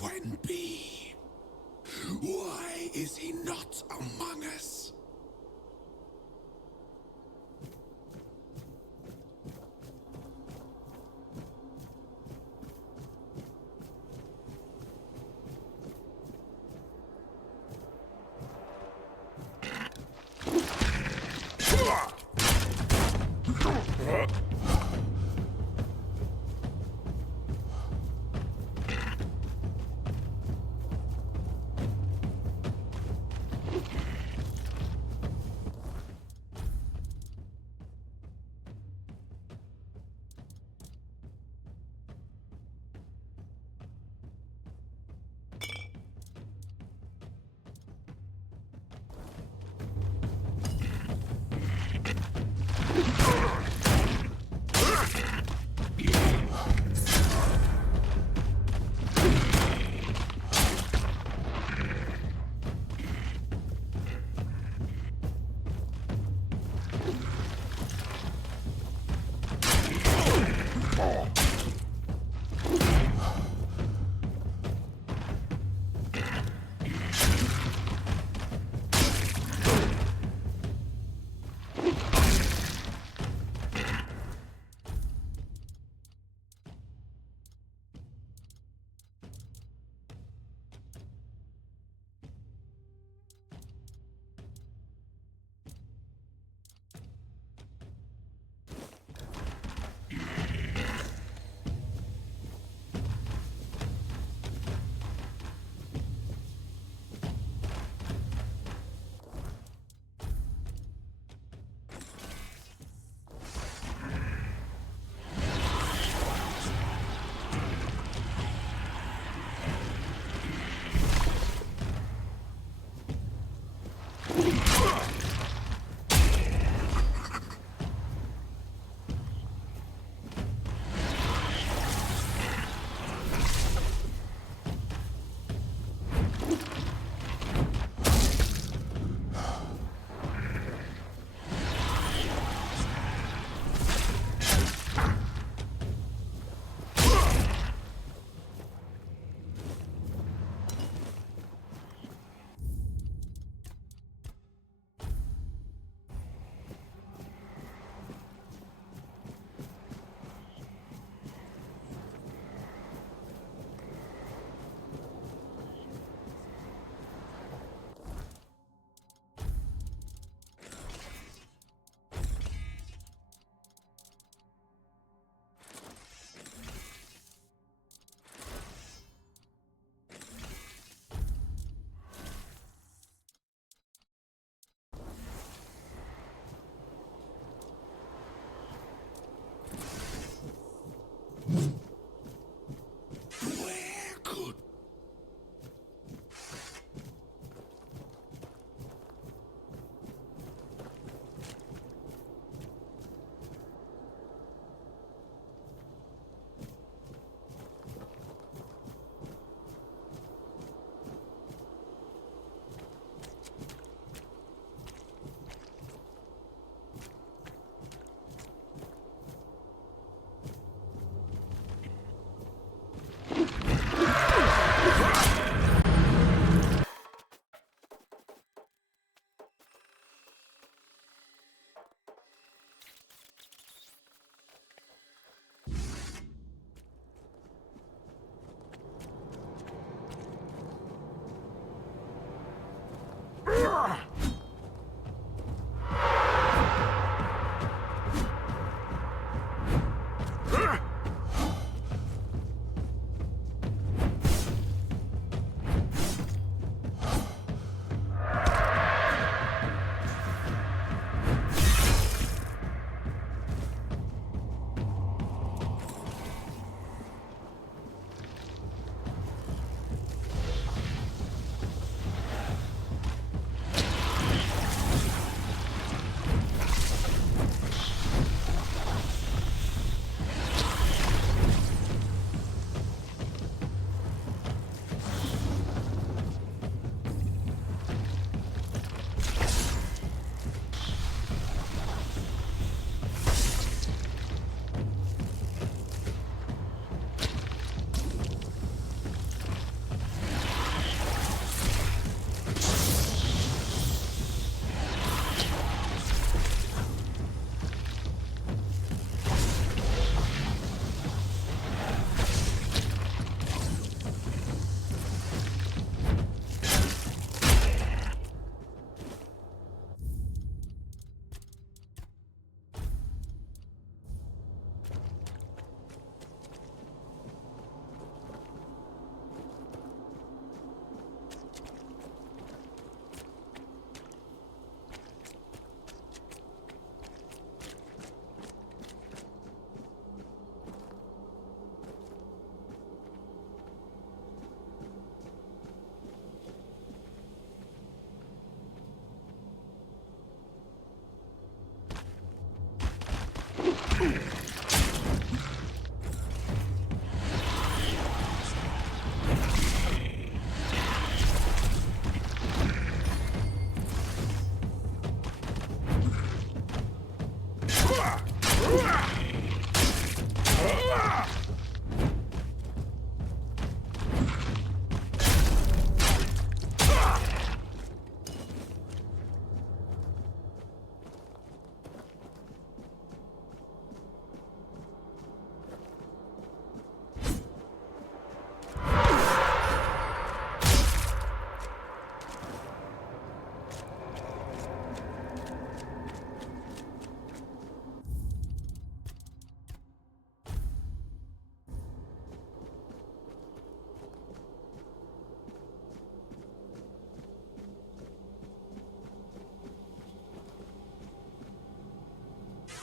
when be? Why is he not among us?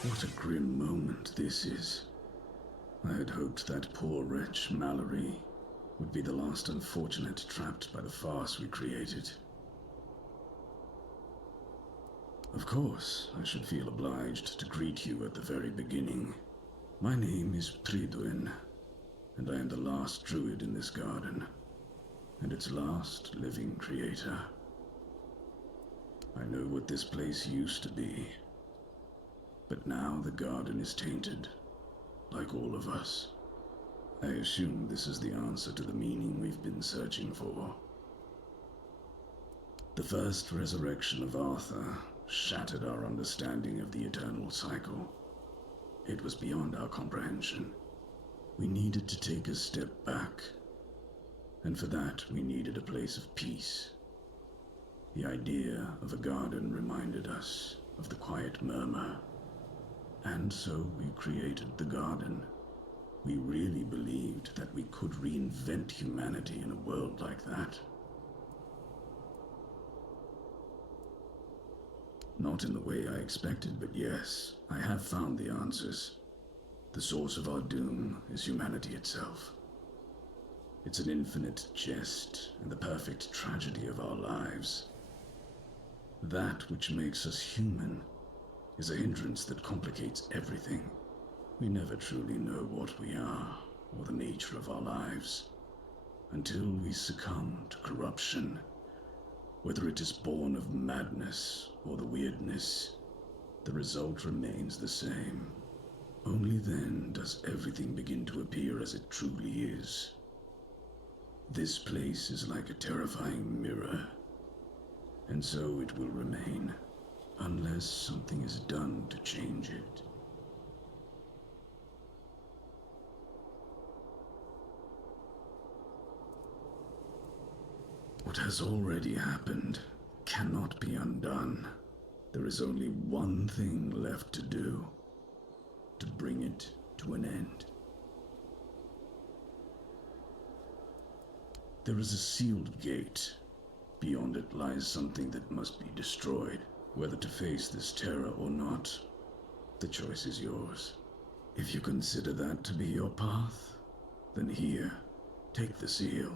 What a grim moment this is. I had hoped that poor wretch Mallory would be the last unfortunate trapped by the farce we created. Of course, I should feel obliged to greet you at the very beginning. My name is Prydwen, and I am the last druid in this garden, and its last living creator. I know what this place used to be, but now the garden is tainted, like all of us. I assume this is the answer to the meaning we've been searching for. The first resurrection of Arthur shattered our understanding of the eternal cycle. It was beyond our comprehension. We needed to take a step back, and for that we needed a place of peace. The idea of a garden reminded us of the quiet murmur, and so we created the garden. We really believed that we could reinvent humanity in a world like that. Not in the way I expected, but yes, I have found the answers. The source of our doom is humanity itself. It's an infinite jest and the perfect tragedy of our lives. That which makes us human is a hindrance that complicates everything. We never truly know what we are or the nature of our lives until we succumb to corruption. Whether it is born of madness or the weirdness, the result remains the same. Only then does everything begin to appear as it truly is. This place is like a terrifying mirror, and so it will remain, unless something is done to change it. What has already happened cannot be undone. There is only one thing left to do, to bring it to an end. There is a sealed gate. Beyond it lies something that must be destroyed. Whether to face this terror or not, the choice is yours. If you consider that to be your path, then here, take the seal.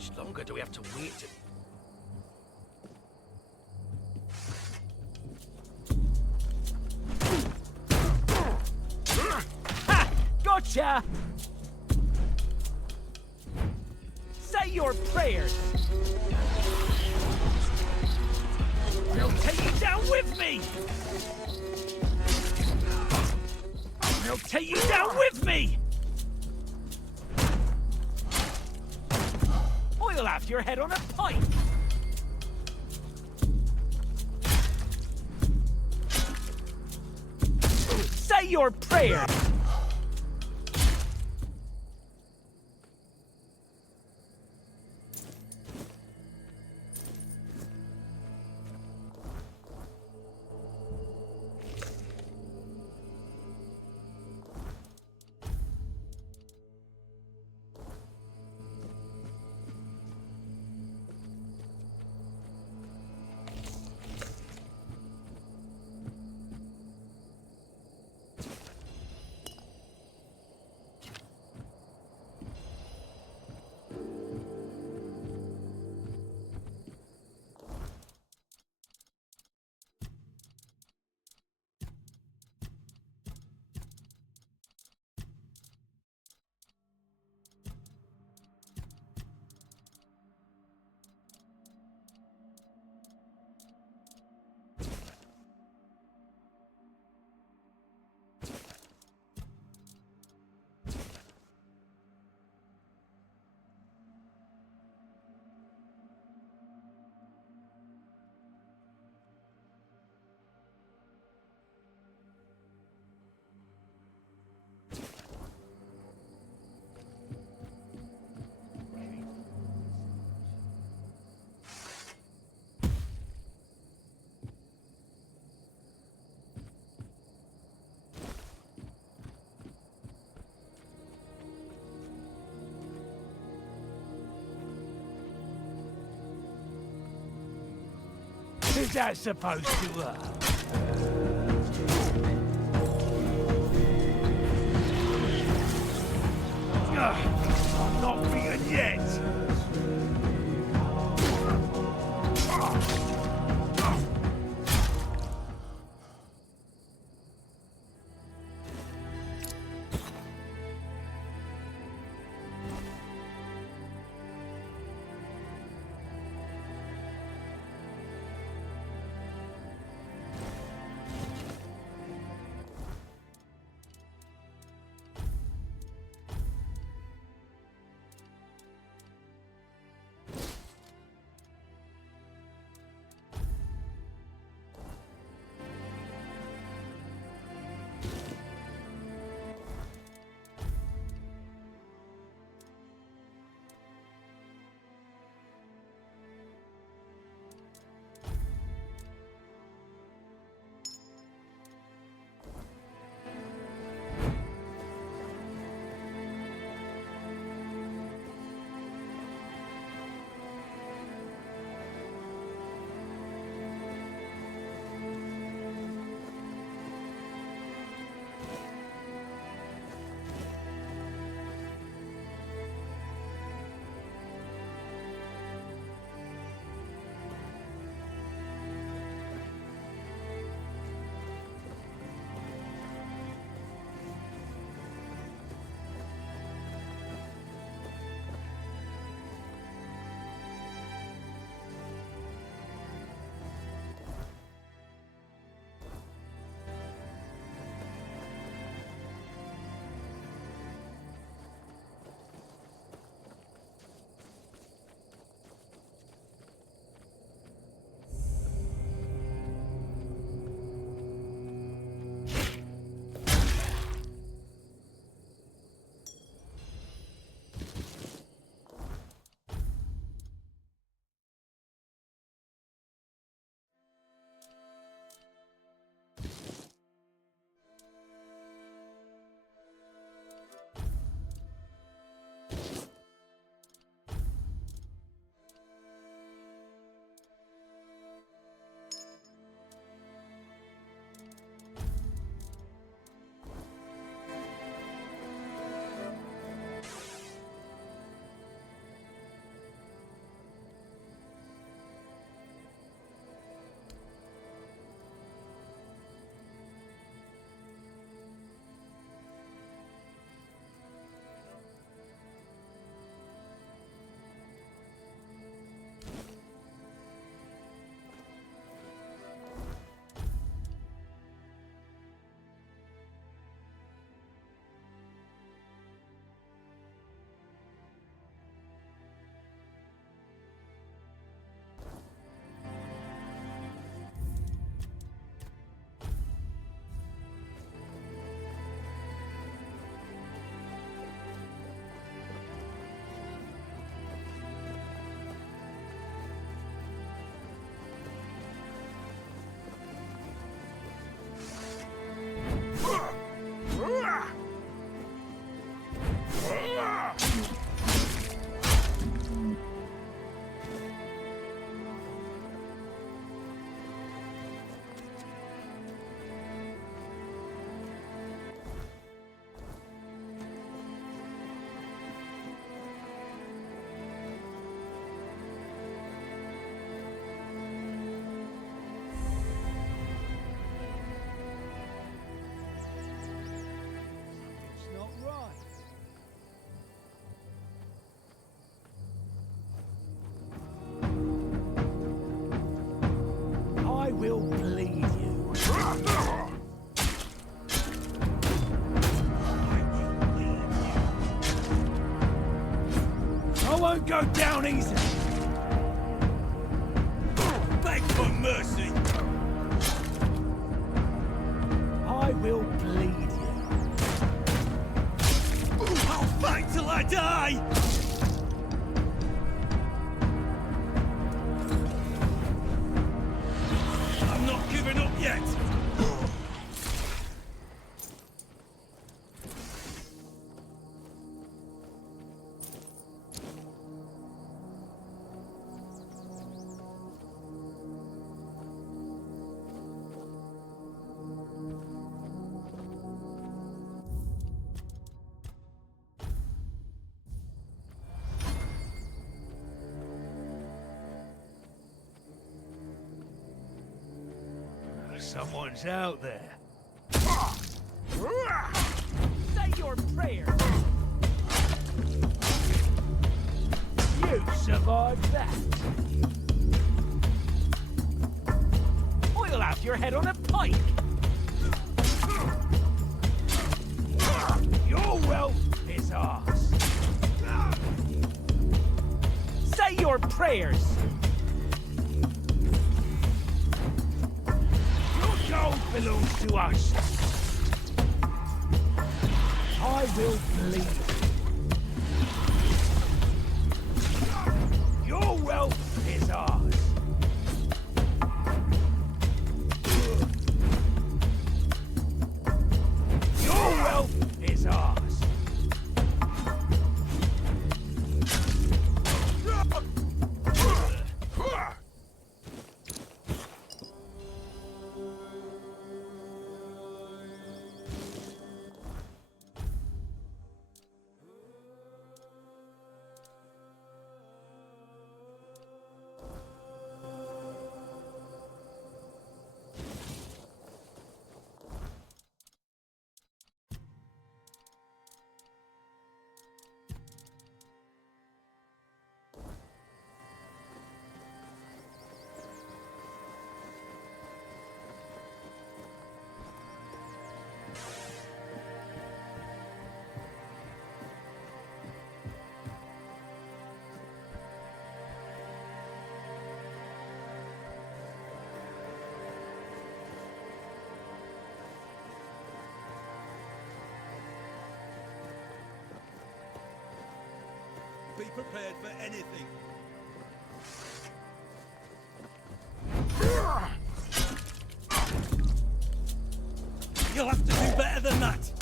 much longer do we have to wait? Ha! Gotcha! Say your prayers! They'll take you down with me! They'll take you down with me! Or you'll have your head on a pike! Say your prayer! Is that supposed to I'm not beaten yet! won't go down easy. Beg for mercy. I will bleed you. I'll fight till I die. I'm not giving up yet. Someone's out there. Say your prayers. You survived that. I'll have your head on a pike. Your wealth is ours. Say your prayers. Gold belongs to us. I will bleed. Your wealth is ours. Your wealth is ours. Be prepared for anything. You'll have to do better than that.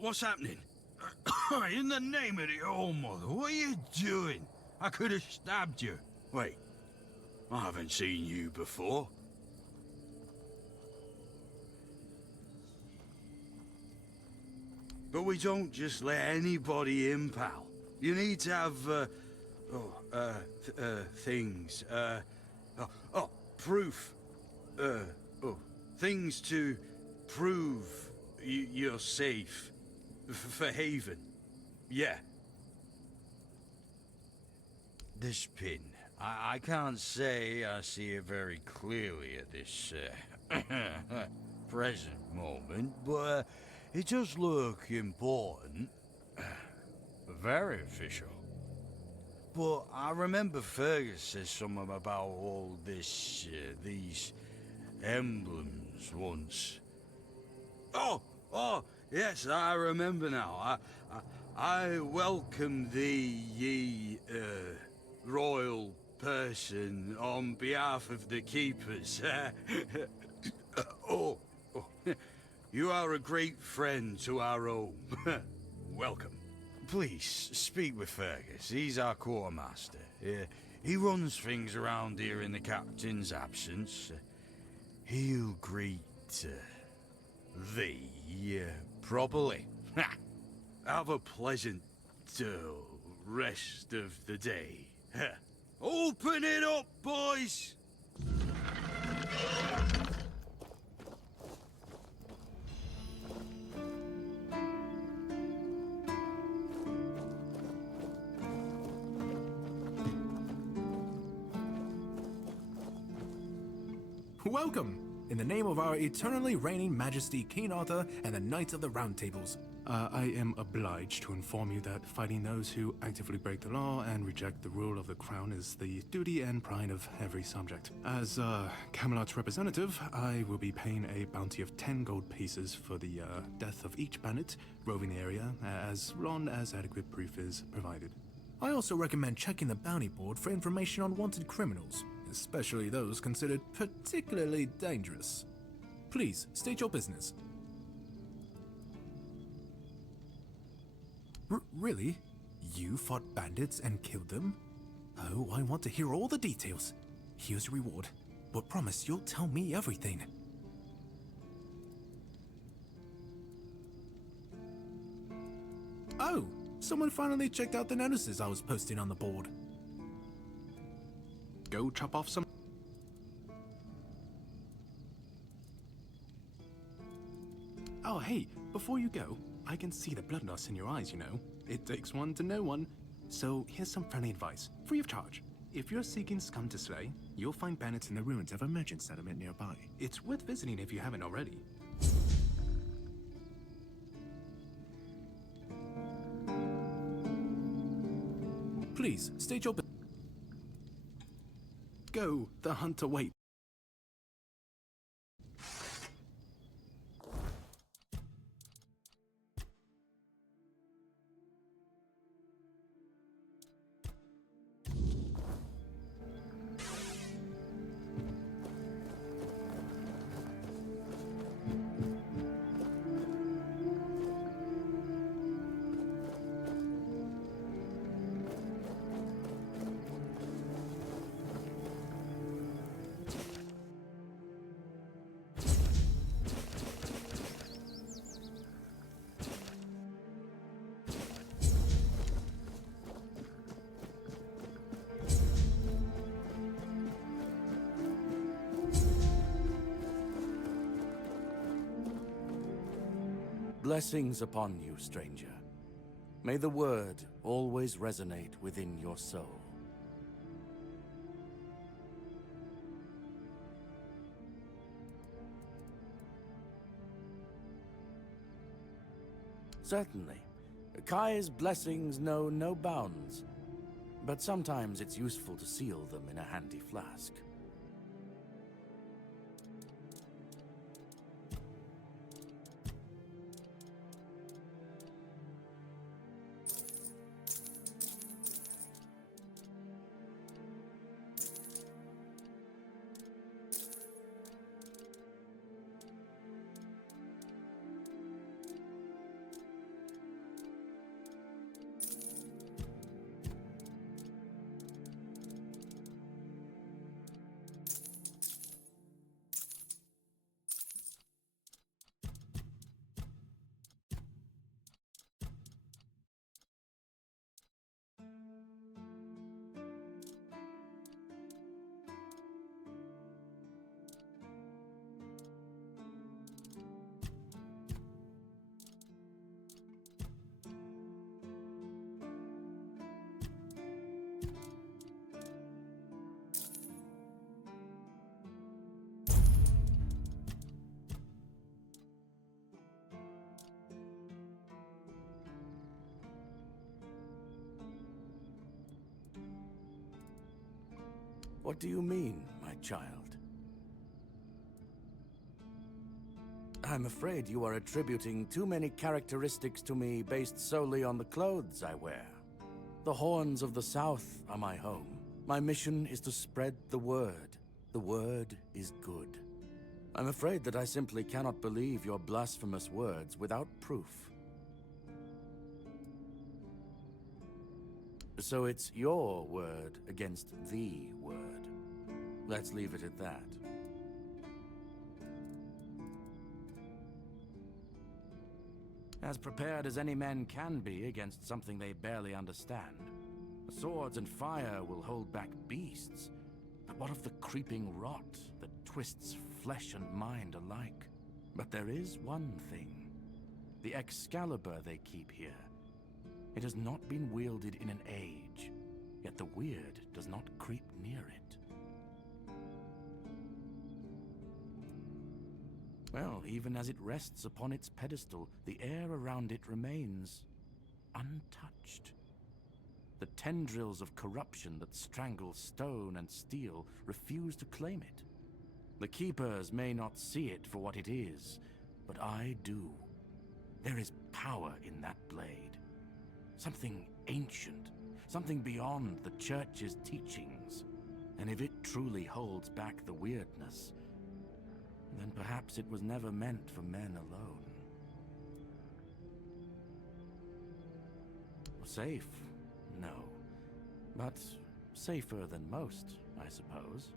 What's happening? In the name of the All Mother, what are you doing? I could have stabbed you. Wait, I haven't seen you before. But we don't just let anybody in, pal. You need to have, things, proof. Things to prove you're safe. For Haven. Yeah. This pin. I can't say I see it very clearly at this present moment, but it does look important. Very official. But I remember Fergus said something about all this, these emblems once. Oh, yes, I remember now. I welcome thee, ye, royal person, on behalf of the keepers. You are a great friend to our home. Welcome. Please, speak with Fergus. He's our quartermaster. He runs things around here in the captain's absence. He'll greet thee properly. Have a pleasant rest of the day. Open it up, boys! Welcome! In the name of our eternally reigning Majesty King Arthur and the Knights of the Round Tables. I am obliged to inform you that fighting those who actively break the law and reject the rule of the crown is the duty and pride of every subject. As Camelot's representative, I will be paying a bounty of 10 gold pieces for the death of each bandit roving the area, as long as adequate proof is provided. I also recommend checking the bounty board for information on wanted criminals, especially those considered particularly dangerous. Please, state your business. Really? You fought bandits and killed them? Oh, I want to hear all the details. Here's your reward, but promise you'll tell me everything. Oh, someone finally checked out the notices I was posting on the board. Go chop off some. Oh, hey, before you go, I can see the bloodlust in your eyes, you know. It takes one to know one. So here's some friendly advice, free of charge. If you're seeking scum to slay, you'll find bandits in the ruins of a merchant settlement nearby. It's worth visiting if you haven't already. Please, state your business. Go, the hunter waits. Blessings upon you, stranger. May the word always resonate within your soul. Certainly. Kai's blessings know no bounds, but sometimes it's useful to seal them in a handy flask. What do you mean, my child? I'm afraid you are attributing too many characteristics to me based solely on the clothes I wear. The Horns of the South are my home. My mission is to spread the word. The word is good. I'm afraid that I simply cannot believe your blasphemous words without proof. So it's your word against the word. Let's leave it at that. As prepared as any men can be against something they barely understand. Swords and fire will hold back beasts. But what of the creeping rot that twists flesh and mind alike? But there is one thing. The Excalibur they keep here. It has not been wielded in an age, yet the weird does not creep near it. Well, even as it rests upon its pedestal, the air around it remains untouched. The tendrils of corruption that strangle stone and steel refuse to claim it. The Keepers may not see it for what it is, but I do. There is power in that blade. Something ancient, something beyond the Church's teachings. And if it truly holds back the weirdness, then perhaps it was never meant for men alone. Safe? No. But safer than most, I suppose.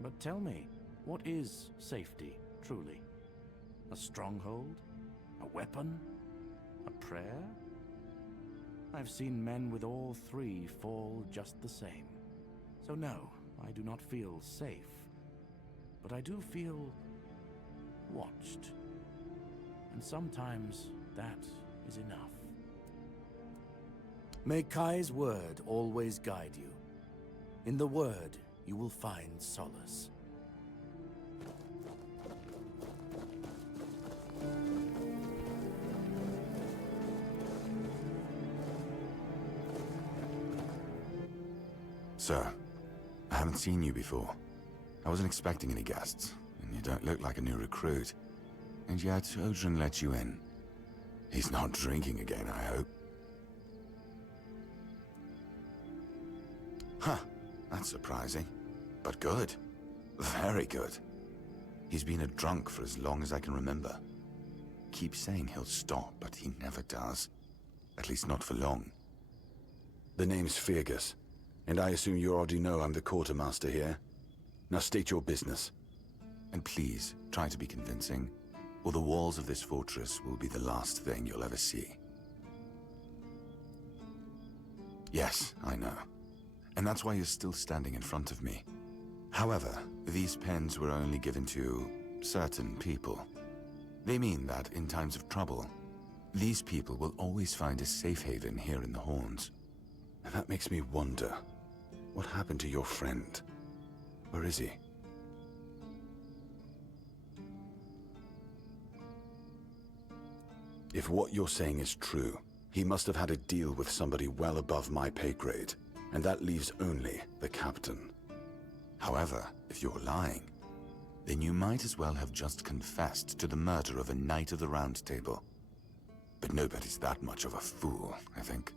But tell me, what is safety, truly? A stronghold? A weapon? A prayer? I've seen men with all three fall just the same. So no, I do not feel safe. But I do feel watched. And sometimes that is enough. May Kai's word always guide you. In the word, you will find solace. Sir, I haven't seen you before. I wasn't expecting any guests, and you don't look like a new recruit. And yet, Odrin let you in. He's not drinking again, I hope. Huh, that's surprising. But good. Very good. He's been a drunk for as long as I can remember. Keeps saying he'll stop, but he never does. At least not for long. The name's Fergus, and I assume you already know I'm the quartermaster here. Now state your business. And please, try to be convincing, or the walls of this fortress will be the last thing you'll ever see. Yes, I know. And that's why you're still standing in front of me. However, these pens were only given to certain people. They mean that in times of trouble, these people will always find a safe haven here in the Horns. And that makes me wonder, what happened to your friend? Where is he? If what you're saying is true, he must have had a deal with somebody well above my pay grade, and that leaves only the captain. However, if you're lying, then you might as well have just confessed to the murder of a Knight of the Round Table. But nobody's that much of a fool, I think.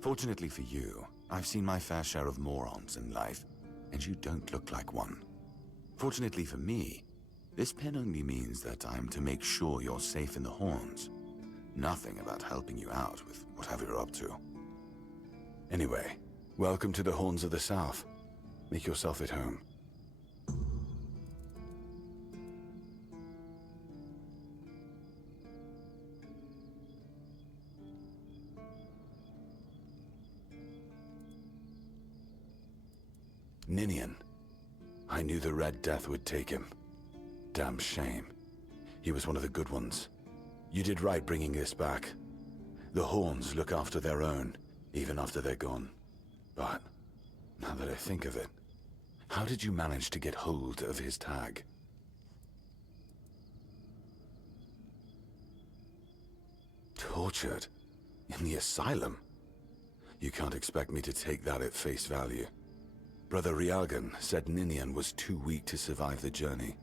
Fortunately for you, I've seen my fair share of morons in life, and you don't look like one. Fortunately for me, this pen only means that I'm to make sure you're safe in the Horns. Nothing about helping you out with whatever you're up to. Anyway, welcome to the Horns of the South. Make yourself at home. Ninian. I knew the Red Death would take him. Damn shame. He was one of the good ones. You did right bringing this back. The Horns look after their own, even after they're gone. But, now that I think of it, how did you manage to get hold of his tag? Tortured? In the asylum? You can't expect me to take that at face value. Brother Riagan said Ninian was too weak to survive the journey.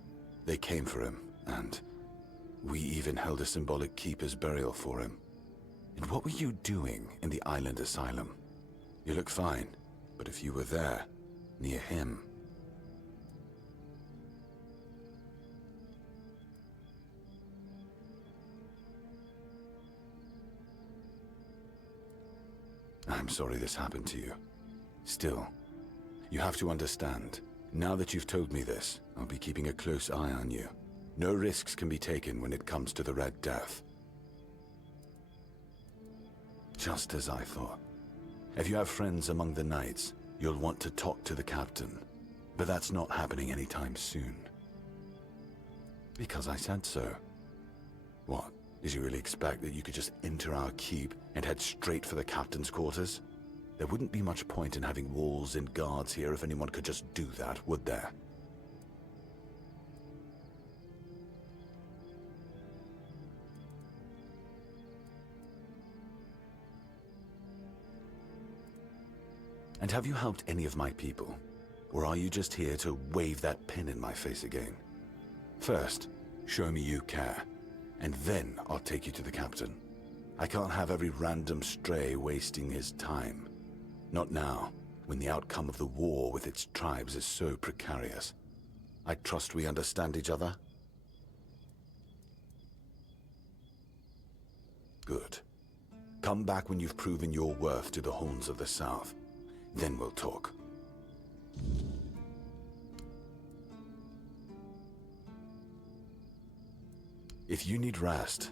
They came for him, and we even held a symbolic keeper's burial for him. And what were you doing in the island asylum? You look fine, but if you were there, near him... I'm sorry this happened to you. Still, you have to understand, now that you've told me this, I'll be keeping a close eye on you. No risks can be taken when it comes to the Red Death. Just as I thought. If you have friends among the knights, you'll want to talk to the captain. But that's not happening anytime soon. Because I said so. What? Did you really expect that you could just enter our keep and head straight for the captain's quarters? There wouldn't be much point in having walls and guards here if anyone could just do that, would there? And have you helped any of my people? Or are you just here to wave that pin in my face again? First, show me you care. And then I'll take you to the captain. I can't have every random stray wasting his time. Not now, when the outcome of the war with its tribes is so precarious. I trust we understand each other? Good. Come back when you've proven your worth to the Horns of the South. Then we'll talk. If you need rest,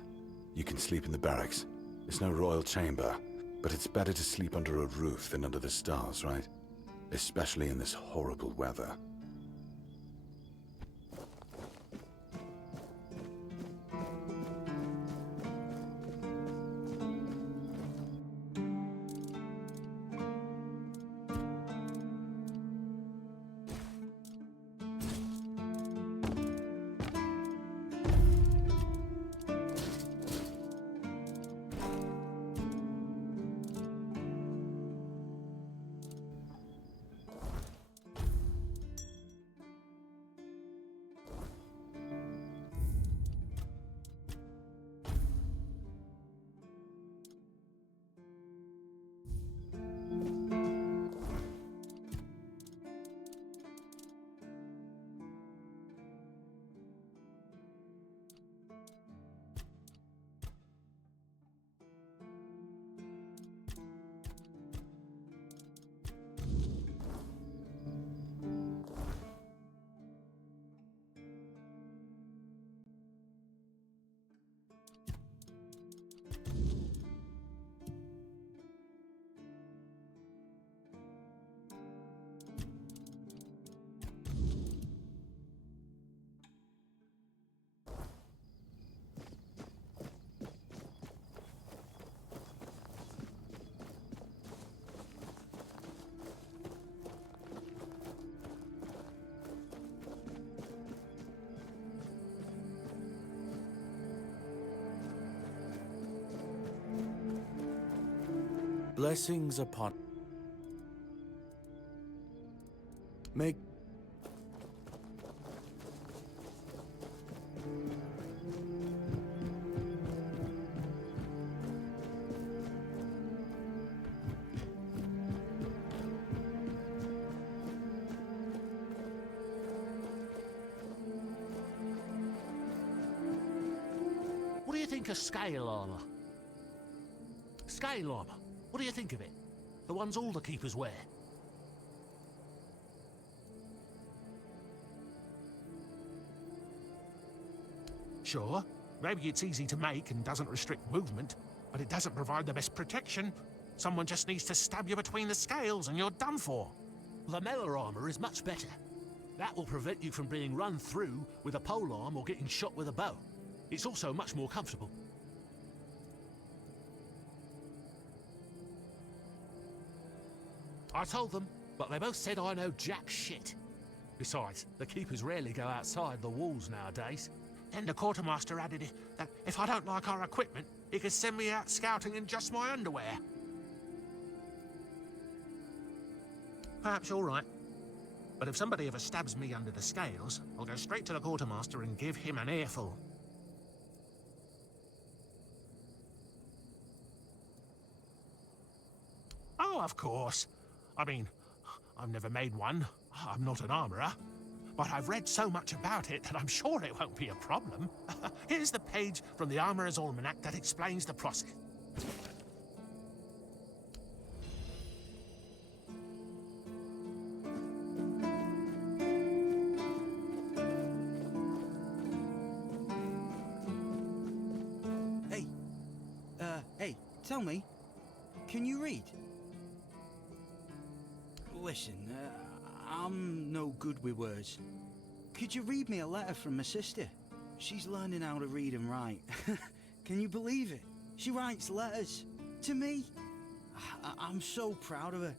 you can sleep in the barracks. It's no royal chamber, but it's better to sleep under a roof than under the stars, right? Especially in this horrible weather. Blessings upon... Make... What do you think of scale armor? Scale armor. What do you think of it? The ones all the keepers wear. Sure, maybe it's easy to make and doesn't restrict movement, but it doesn't provide the best protection. Someone just needs to stab you between the scales and you're done for. The melee armor is much better. That will prevent you from being run through with a polearm or getting shot with a bow. It's also much more comfortable. I told them, but they both said I know jack shit. Besides, the keepers rarely go outside the walls nowadays. Then the quartermaster added that if I don't like our equipment, he could send me out scouting in just my underwear. Perhaps you're right. But if somebody ever stabs me under the scales, I'll go straight to the quartermaster and give him an earful. Oh, of course. I mean, I've never made one. I'm not an armourer. But I've read so much about it that I'm sure it won't be a problem. Here's the page from the Armourer's Almanac that explains the process. Hey, tell me, can you read? Listen, I'm no good with words. Could you read me a letter from my sister? She's learning how to read and write. Can you believe it? She writes letters to me. I'm so proud of her.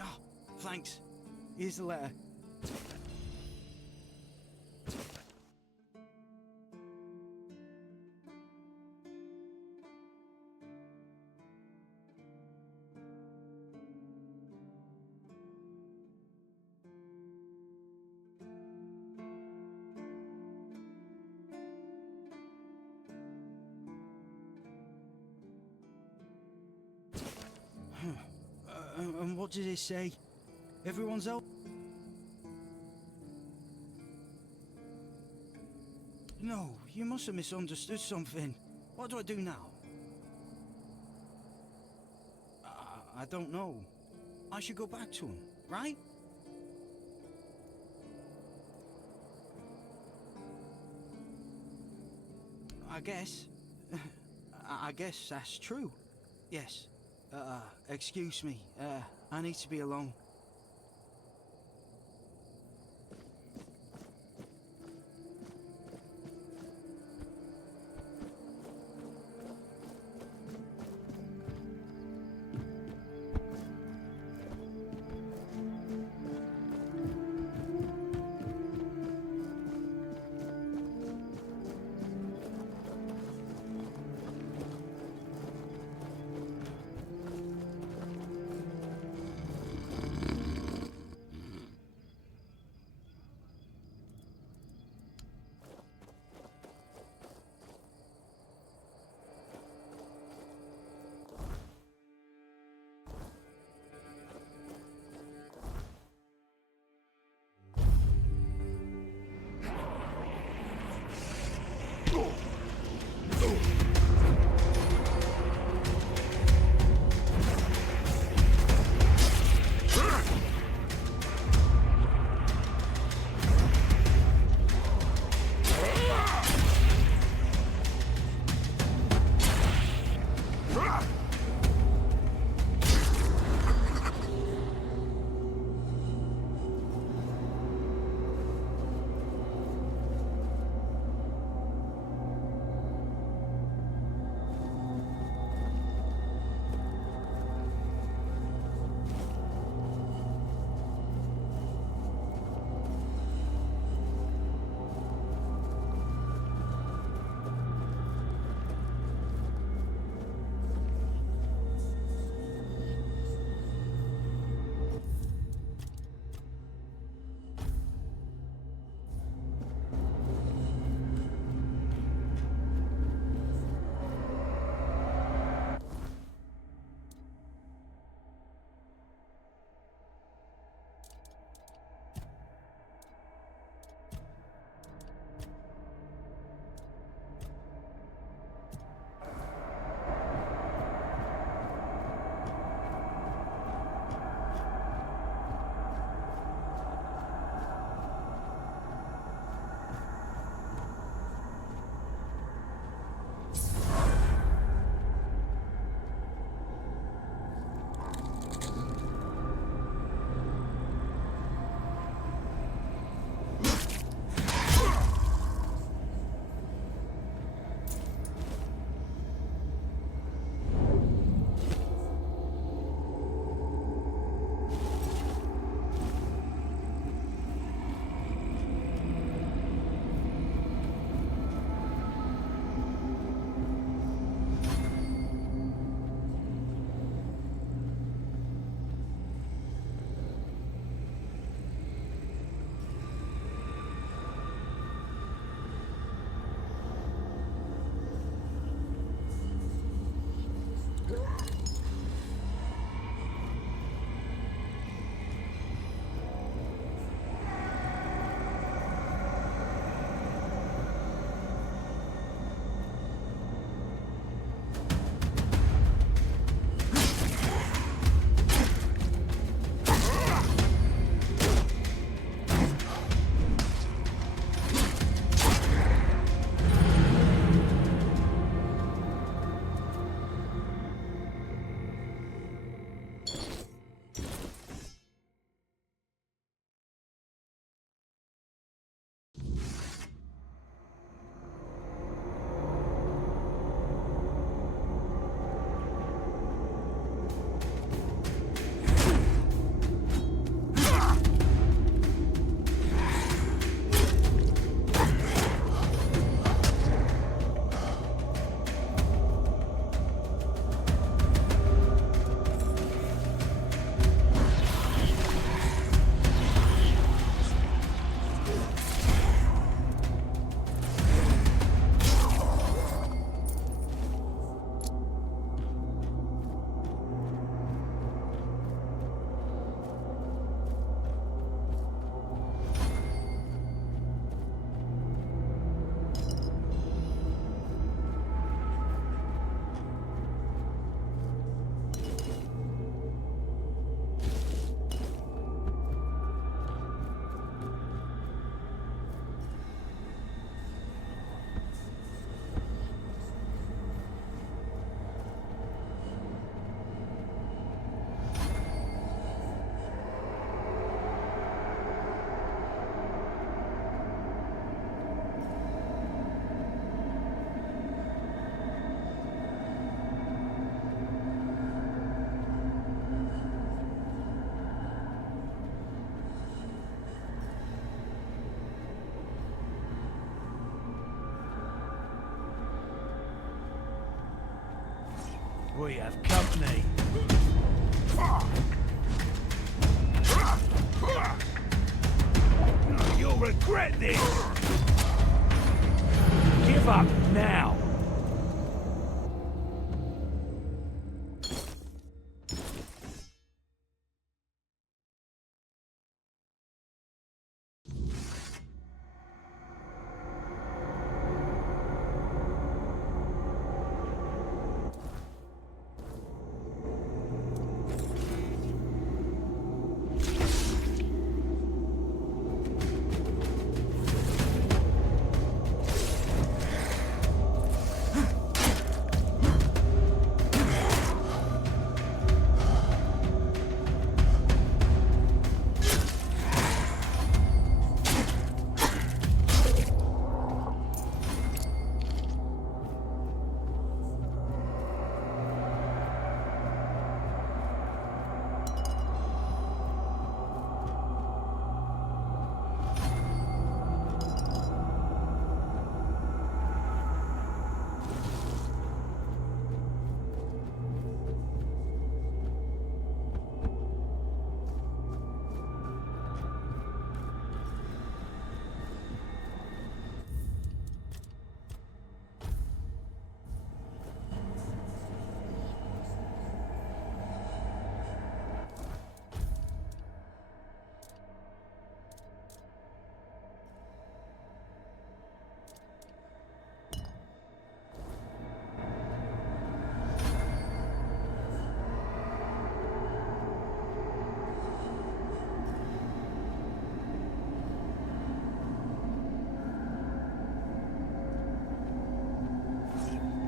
Oh, thanks. Here's the letter. And what does it say? Everyone's out? No, you must have misunderstood something. What do I do now? I don't know. I should go back to him, right? I guess that's true. Yes. Excuse me. I need to be alone. We have company. You'll regret this! Give up now!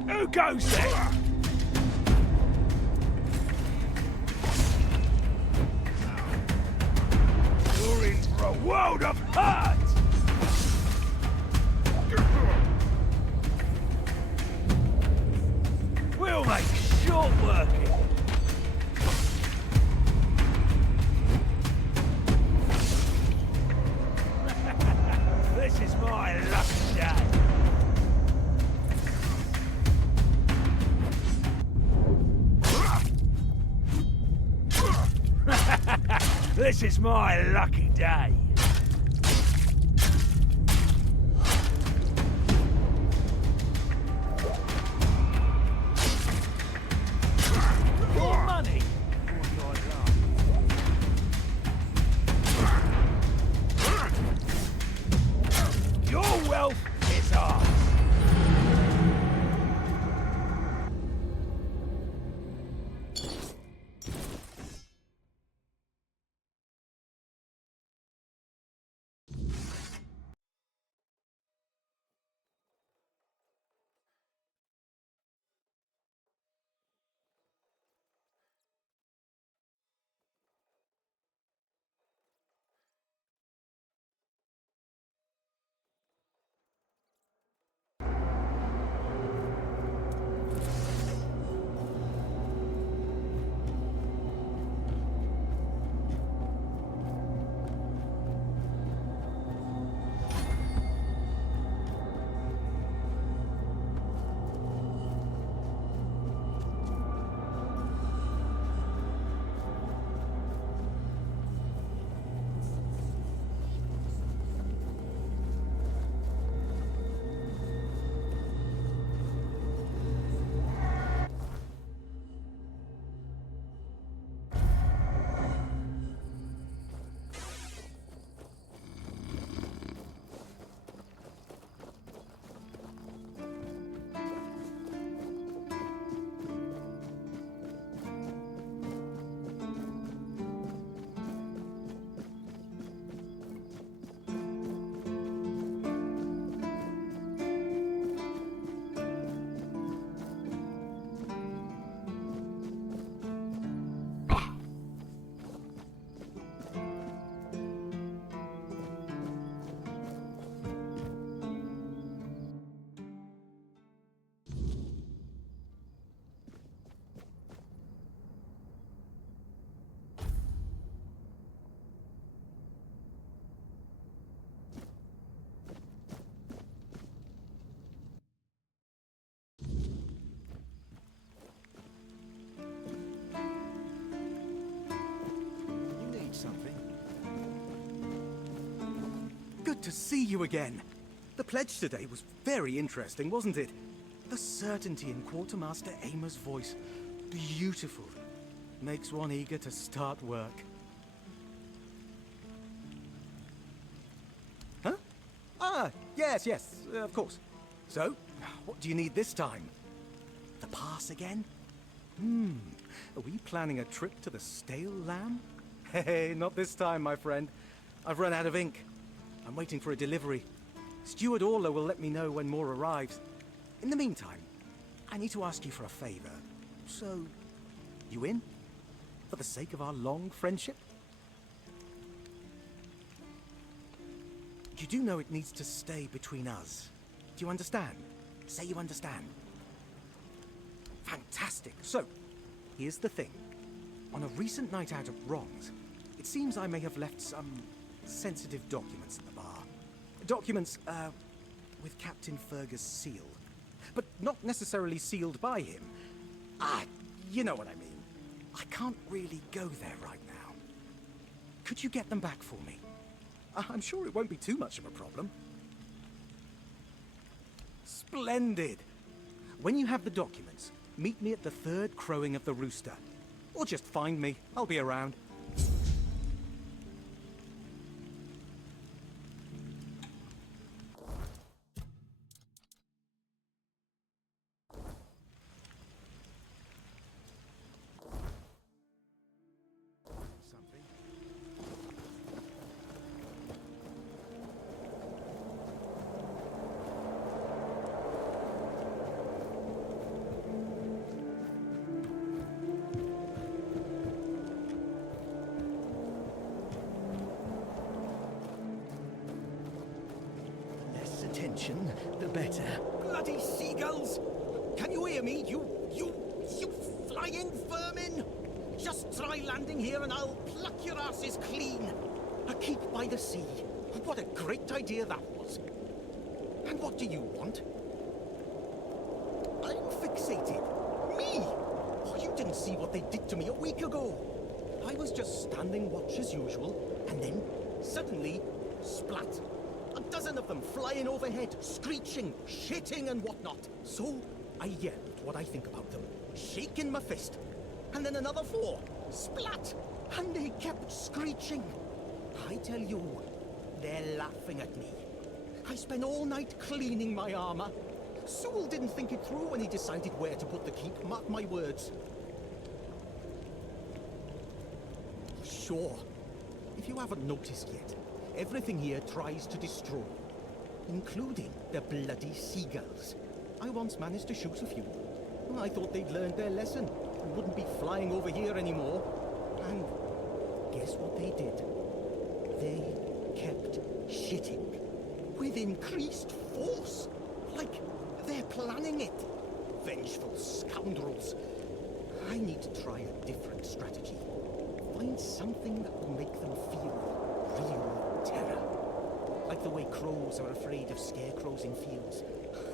Who goes there? You're in for a world of hurt! We'll make short work of it. This is my lucky day. This is my lucky day. More money? Your wealth is ours. to see you again. The pledge today was very interesting, wasn't it? The certainty in Quartermaster Aimer's voice. Beautiful. Makes one eager to start work. Huh? Ah, yes, of course. So, what do you need this time? The pass again? Are we planning a trip to the Stale Lamb? Hey, not this time, my friend. I've run out of ink. I'm waiting for a delivery. Steward Orla will let me know when more arrives. In the meantime, I need to ask you for a favor. So, you in? For the sake of our long friendship? You do know it needs to stay between us. Do you understand? Say you understand. Fantastic. So, here's the thing. On a recent night out at Wrongs, it seems I may have left some sensitive documents in the bar. Documents, with Captain Fergus' seal. But not necessarily sealed by him. You know what I mean. I can't really go there right now. Could you get them back for me? I'm sure it won't be too much of a problem. Splendid! When you have the documents, meet me at the third crowing of the rooster. Or just find me. I'll be around. The better. Bloody seagulls! Can you hear me? You flying vermin! Just try landing here and I'll pluck your asses clean. A keep by the sea. What a great idea that was. And what do you want? I'm fixated. Me? Oh, you didn't see what they did to me a week ago. I was just standing watch as usual, and then, suddenly, splat. A dozen of them flying overhead, screeching, shitting and whatnot. So, I yelled what I think about them, shaking my fist. And then another 4, splat! And they kept screeching. I tell you, they're laughing at me. I spent all night cleaning my armor. Sewell didn't think it through when he decided where to put the keep, mark my words. Sure, if you haven't noticed yet, everything here tries to destroy, including the bloody seagulls. I once managed to shoot a few. I thought they'd learned their lesson and wouldn't be flying over here anymore. And guess what they did? They kept shitting with increased force. Like they're planning it. Vengeful scoundrels. I need to try a different strategy. Find something that will make them feel real terror. Like the way crows are afraid of scarecrows in fields.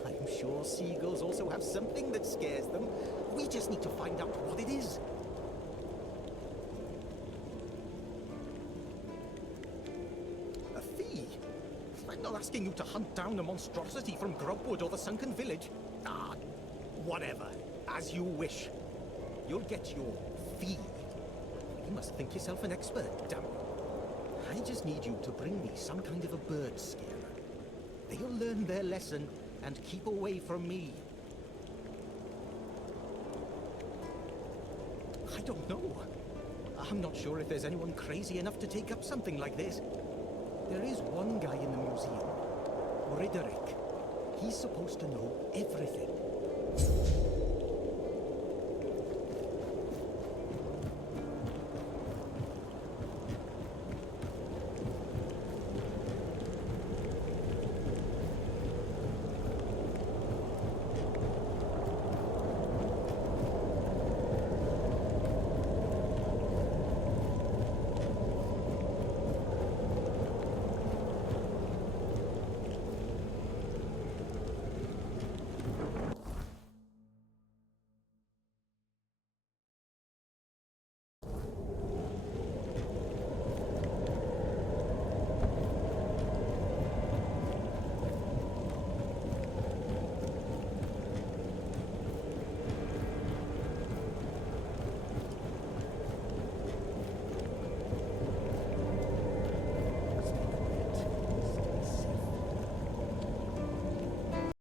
I'm sure seagulls also have something that scares them. We just need to find out what it is. A fee? I'm not asking you to hunt down a monstrosity from Grubwood or the Sunken Village. Whatever. As you wish. You'll get your fee. You must think yourself an expert, damn it. I just need you to bring me some kind of a bird scarer. They'll learn their lesson and keep away from me. I don't know. I'm not sure if there's anyone crazy enough to take up something like this. There is one guy in the museum, Riderick. He's supposed to know everything.